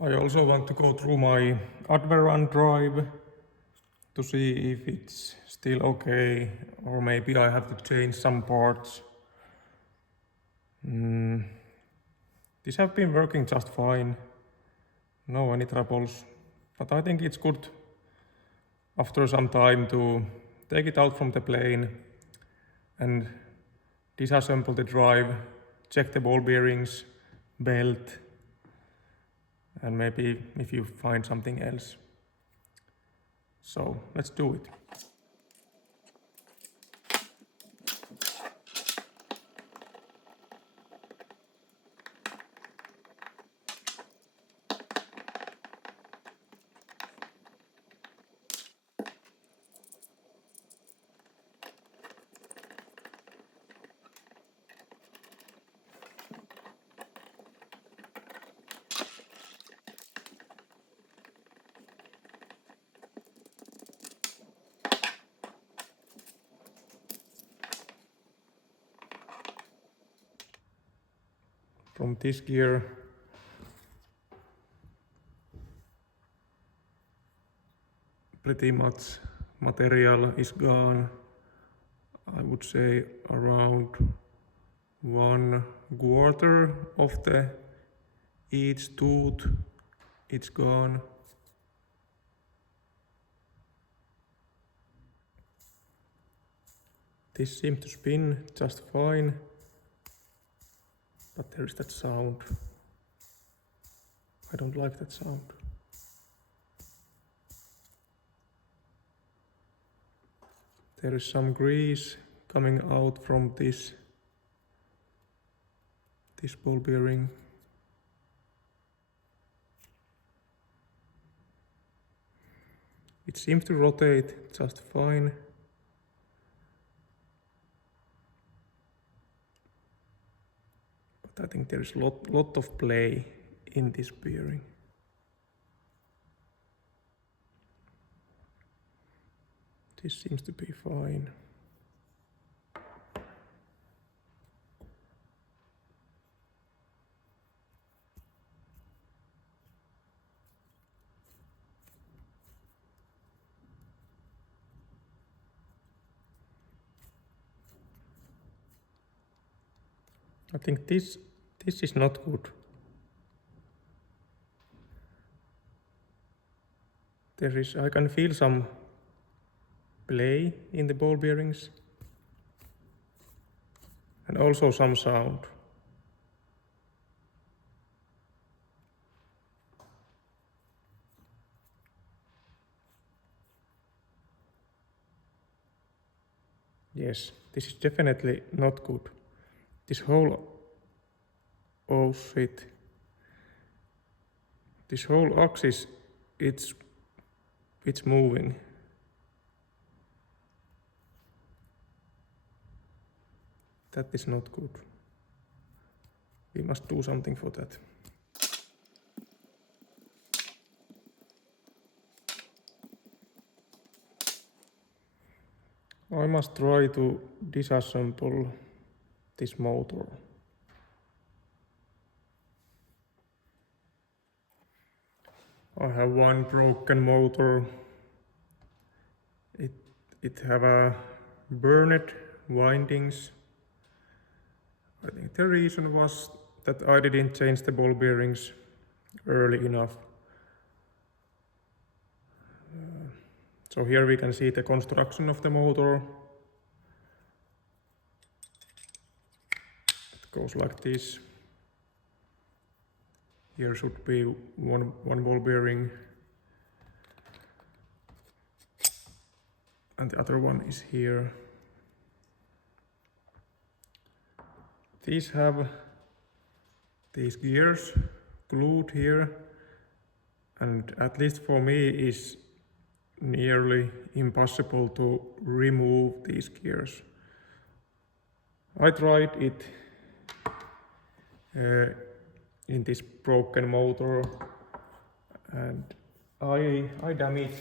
I also want to go through my Adverrun drive to see if it's still okay, or maybe I have to change some parts. These have been working just fine, no any troubles, but I think it's good after some time to take it out from the plane and disassemble the drive, check the ball bearings, belt, and maybe if you find something else. So let's do it. From this gear, pretty much material is gone. I would say around 1/4 of the each tooth, it's gone. This seems to spin just fine, but there is that sound. I don't like that sound. There is some grease coming out from this ball bearing. It seems to rotate just fine. But I think there is lot of play in this bearing. This seems to be fine. I think this is not good. I can feel some play in the ball bearings and also some sound. Yes, this is definitely not good. This whole, oh shit. This whole axis, it's moving. That is not good. We must do something for that. I must try to disassemble this motor. I have one broken motor. It have a burned windings. I think the reason was that I didn't change the ball bearings early enough. So here we can see the construction of the motor. It goes like this. Here should be one ball bearing, and the other one is here. These have these gears glued here, and at least for me is nearly impossible to remove these gears. I tried it in this broken motor, and I damaged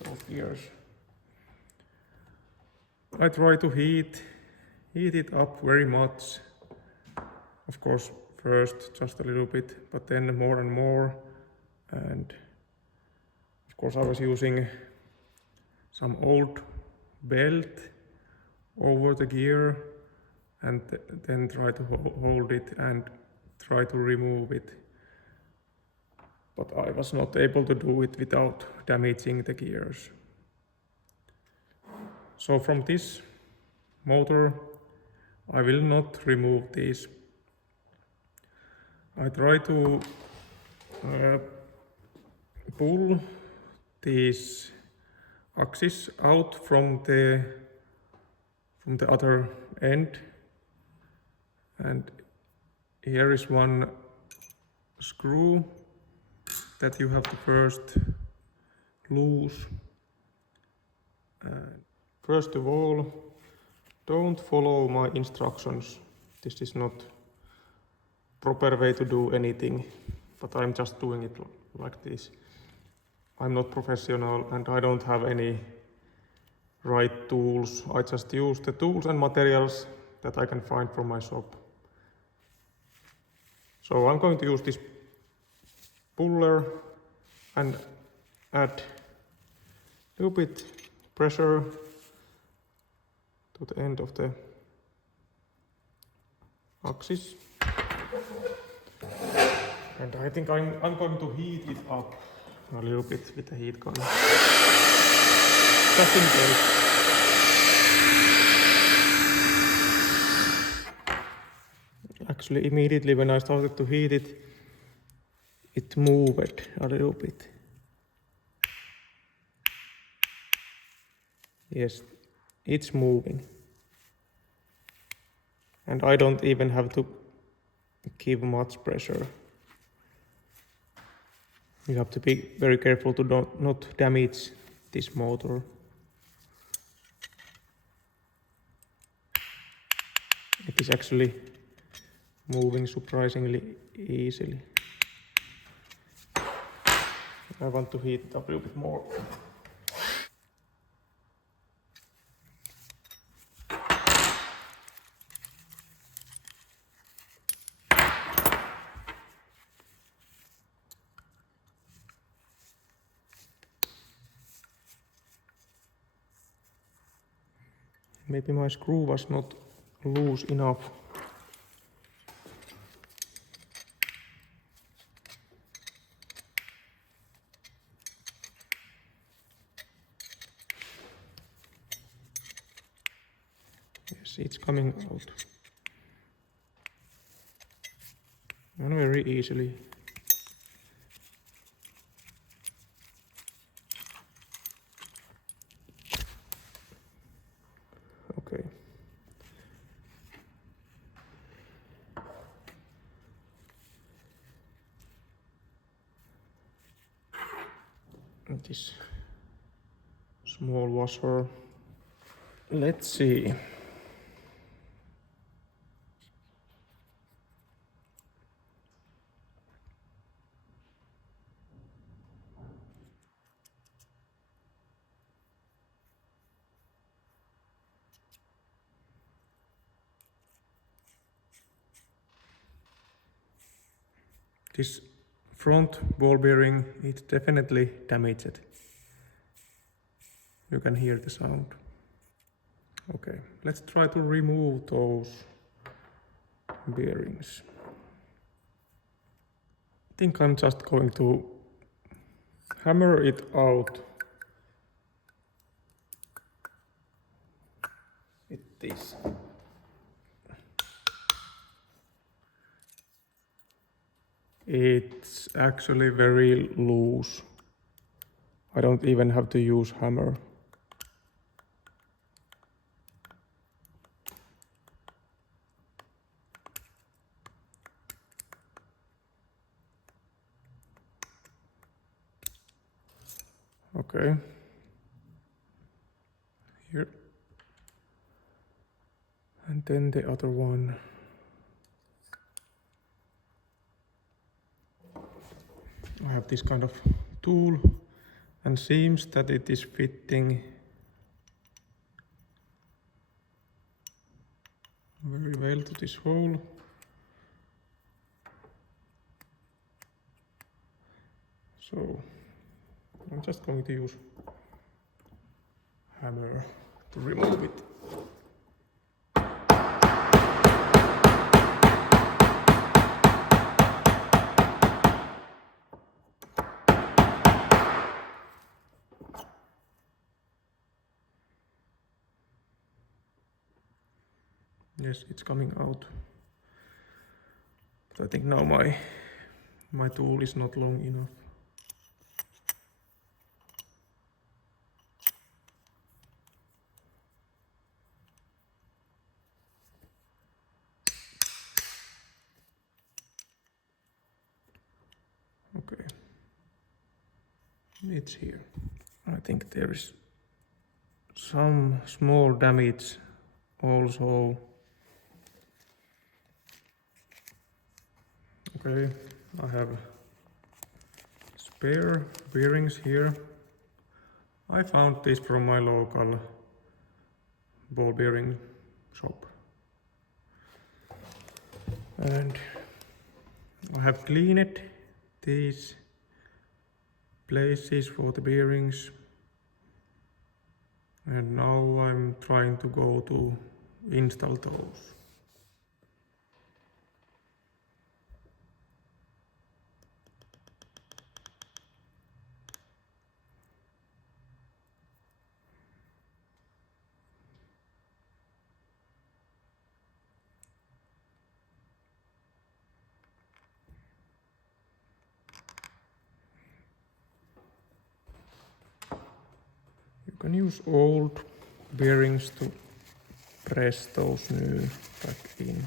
those gears. I try to heat it up very much. Of course, first just a little bit, but then more and more, And of course I was using some old belt over the gear and then try to hold it and try to remove it. But I was not able to do it without damaging the gears. So from this motor I will not remove these. I try to pull these axes out from the other end, and here is one screw that you have to first loose. First of all, don't follow my instructions. This is not proper way to do anything, but I'm just doing it like this. I'm not professional and I don't have any right tools. I just use the tools and materials that I can find from my shop. So I'm going to use this puller and add a little bit pressure to the end of the axis. And I think I'm going to heat it up a little bit with the heat gun. Just in case. Actually, immediately when I started to heat it, it moved a little bit. Yes, it's moving. And I don't even have to give much pressure. You have to be very careful to not damage this motor. It is actually moving surprisingly easily. I want to heat it up a little bit more. Maybe my screw was not loose enough. Yes, it's coming out. And very easily. Okay. This small washer. Let's see. This front ball bearing, it's definitely damaged. You can hear the sound. Okay, let's try to remove those bearings. I think I'm just going to hammer it out with this. It's actually very loose. I don't even have to use hammer. Okay. Here. And then the other one. I have this kind of tool and seems that it is fitting very well to this hole. So I'm just going to use hammer to remove it. Yes, it's coming out. But I think now my tool is not long enough. Okay. It's here. I think there is some small damage also. Okay, I have spare bearings here. I found this from my local ball bearing shop. And I have cleaned these places for the bearings. And now I'm trying to go to install those. You can use old bearings to press those new back in.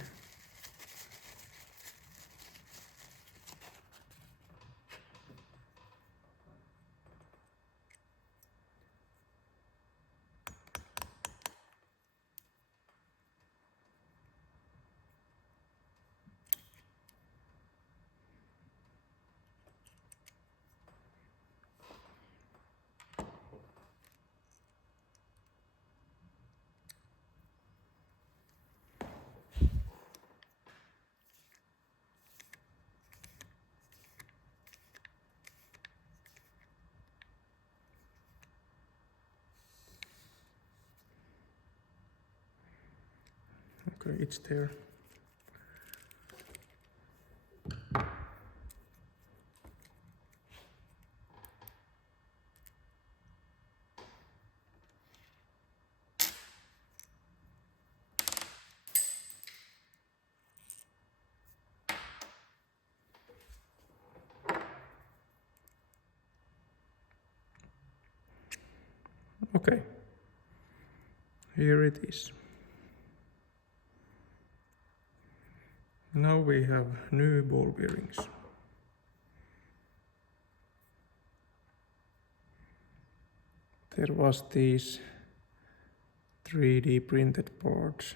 Okay, it's there. Okay, here it is. Now we have new ball bearings. There was these 3D printed parts.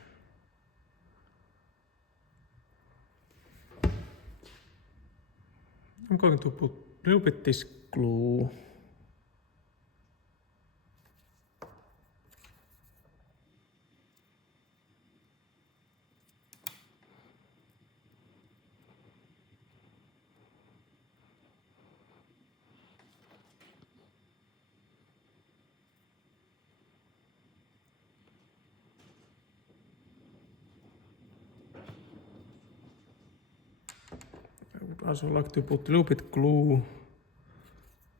I'm going to put a little bit this glue. I would also like to put a little bit glue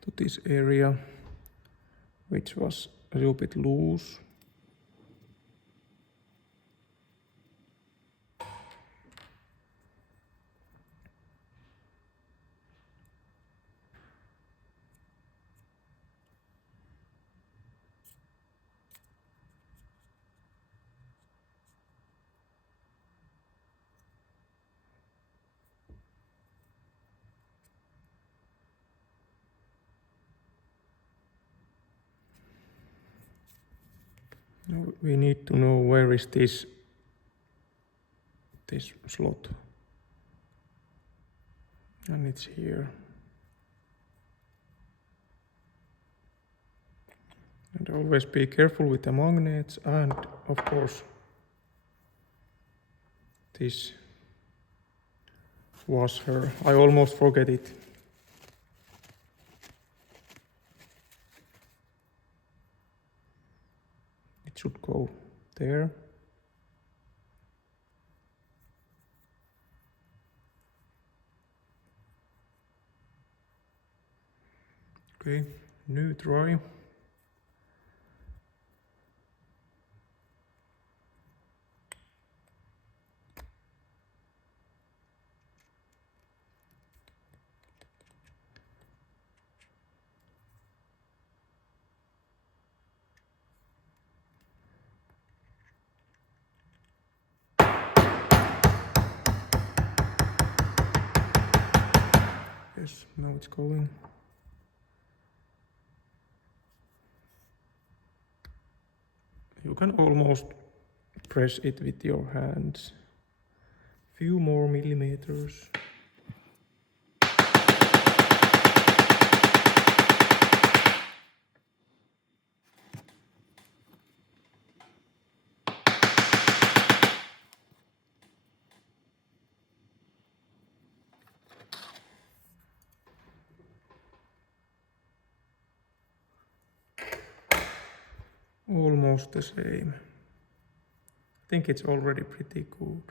to this area, which was a little bit loose. Now we need to know where is this slot. And it's here. And always be careful with the magnets and of course this washer. I almost forget it. should go there. Okay, new try. Yes, now it's going. You can almost press it with your hands. Few more millimeters. Almost the same. I think it's already pretty good.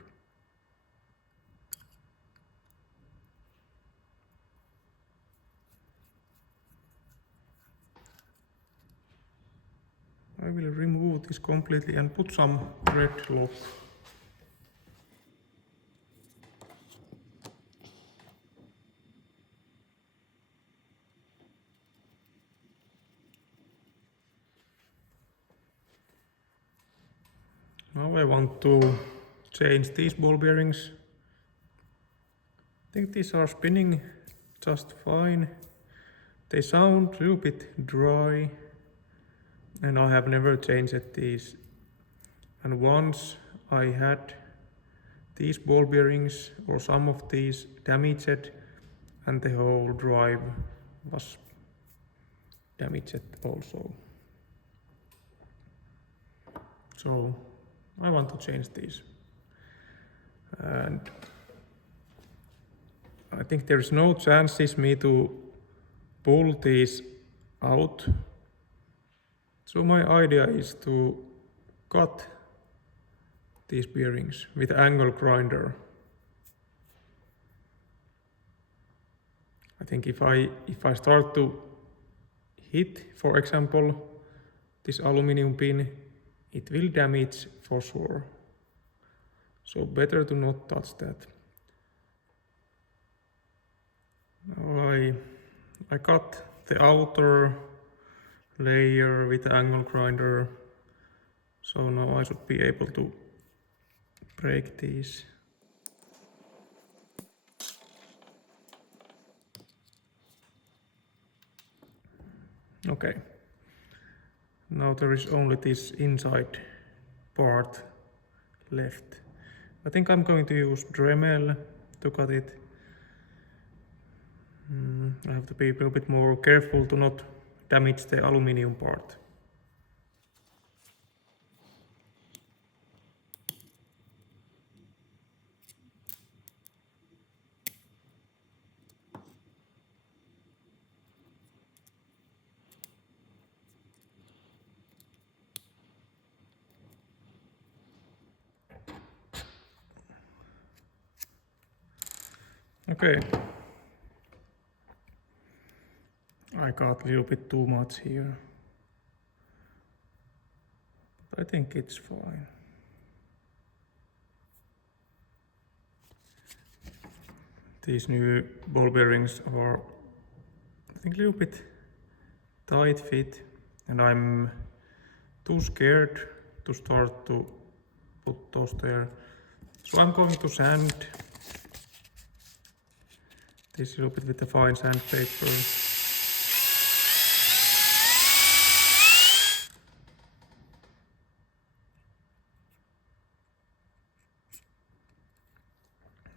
I will remove this completely and put some red lock. Now I want to change these ball bearings. I think these are spinning just fine. They sound a little bit dry, and I have never changed these. And once I had these ball bearings or some of these damaged, and the whole drive was damaged also. So I want to change these. And I think there's no chances me to pull these out. So my idea is to cut these bearings with angle grinder. I think if I start to hit, for example, this aluminum pin, it will damage for sure. So better to not touch that. Now I cut the outer layer with the angle grinder. So now I should be able to break these. Okay. Now there is only this inside part left. I think I'm going to use Dremel to cut it. I have to be a little bit more careful to not damage the aluminum part. Okay. I got a little bit too much here. But I think it's fine. These new ball bearings are, I think, a little bit tight fit, and I'm too scared to start to put those there. So I'm going to sand this a little bit with the fine sandpaper.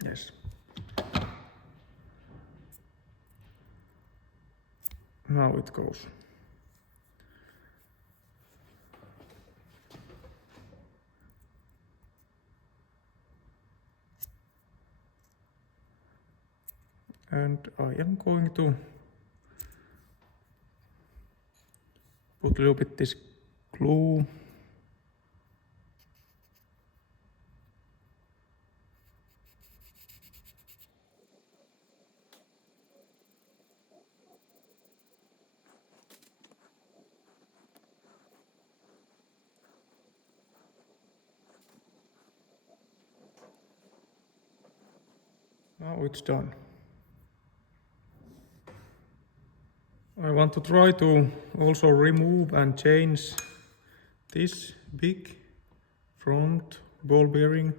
Yes. Now it goes. And I am going to put a little bit this glue Now it's done. I want to try to also remove and change this big front ball bearing.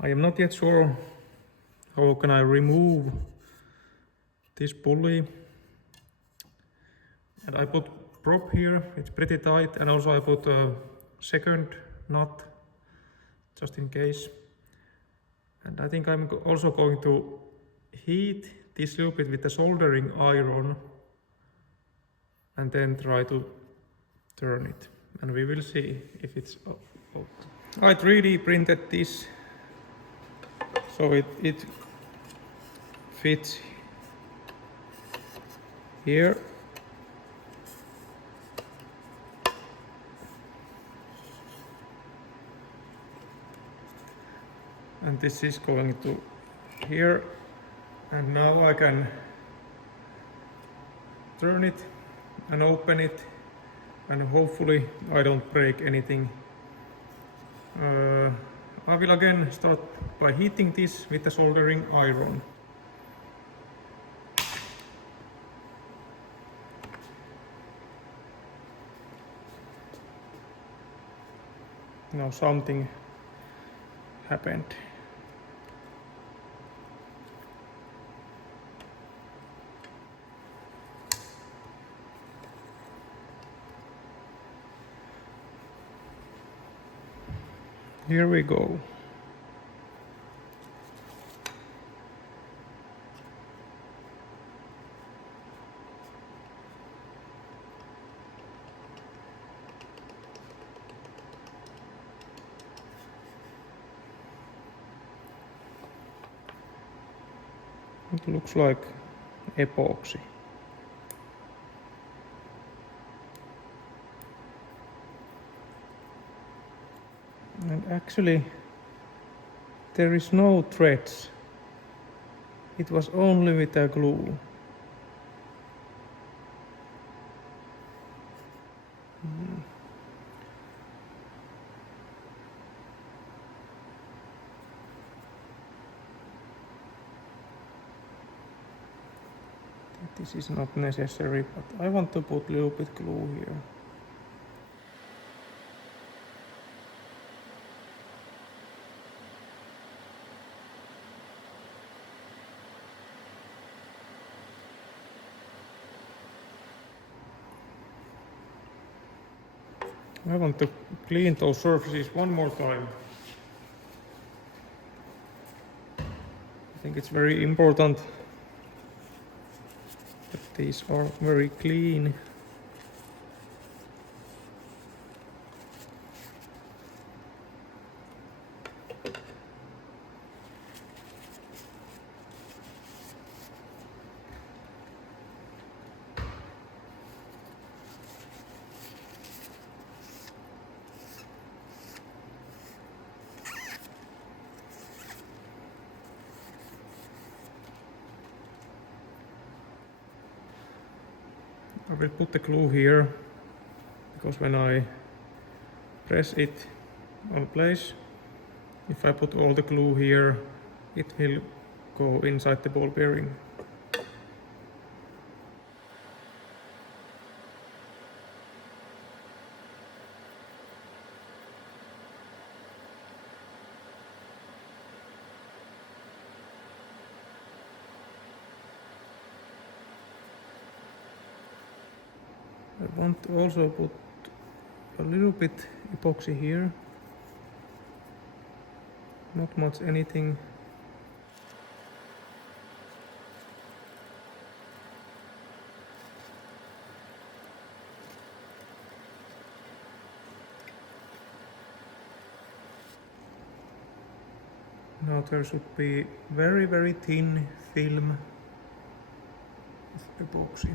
I am not yet sure how can I remove this pulley. And I put prop here, it's pretty tight, and also I put a second nut just in case. And I think I'm also going to heat this little bit with the soldering iron and then try to turn it. And we will see if it's out. I 3D printed this so it fits here. And this is going to here, and now I can turn it and open it, and hopefully I don't break anything. I will again start by heating this with the soldering iron. Now something happened. Here we go. It looks like epoxy. And actually, there is no threads. It was only with a glue. This is not necessary, but I want to put a little bit glue here. I want to clean those surfaces one more time. I think it's very important that these are very clean. I will put the glue here, because when I press it on place, if I put all the glue here, it will go inside the ball bearing. I want to also put a little bit epoxy here. Not much anything. Now there should be very, very thin film of epoxy.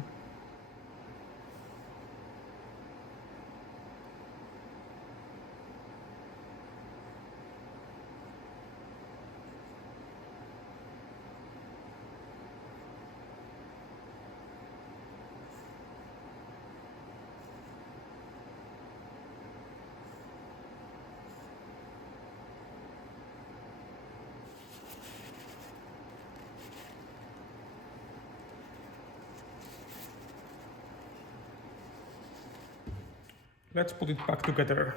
Let's put it back together.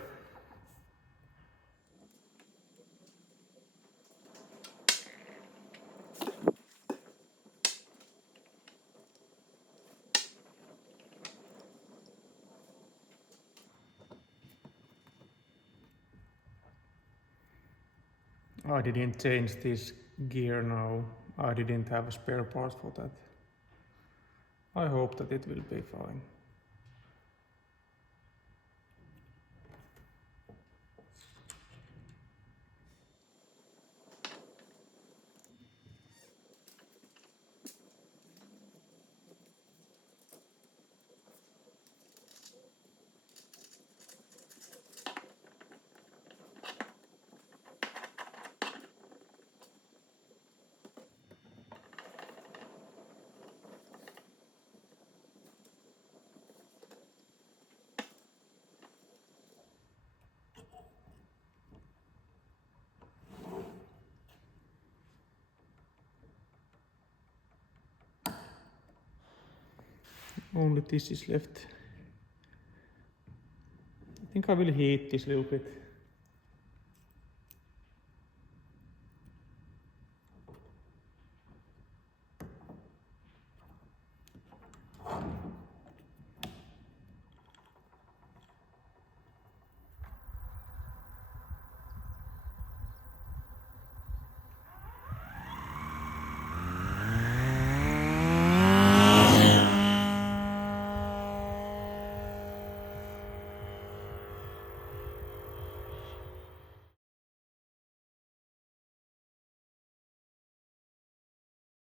I didn't change this gear now. I didn't have a spare part for that. I hope that it will be fine. Only this is left. I think I will heat this a little bit.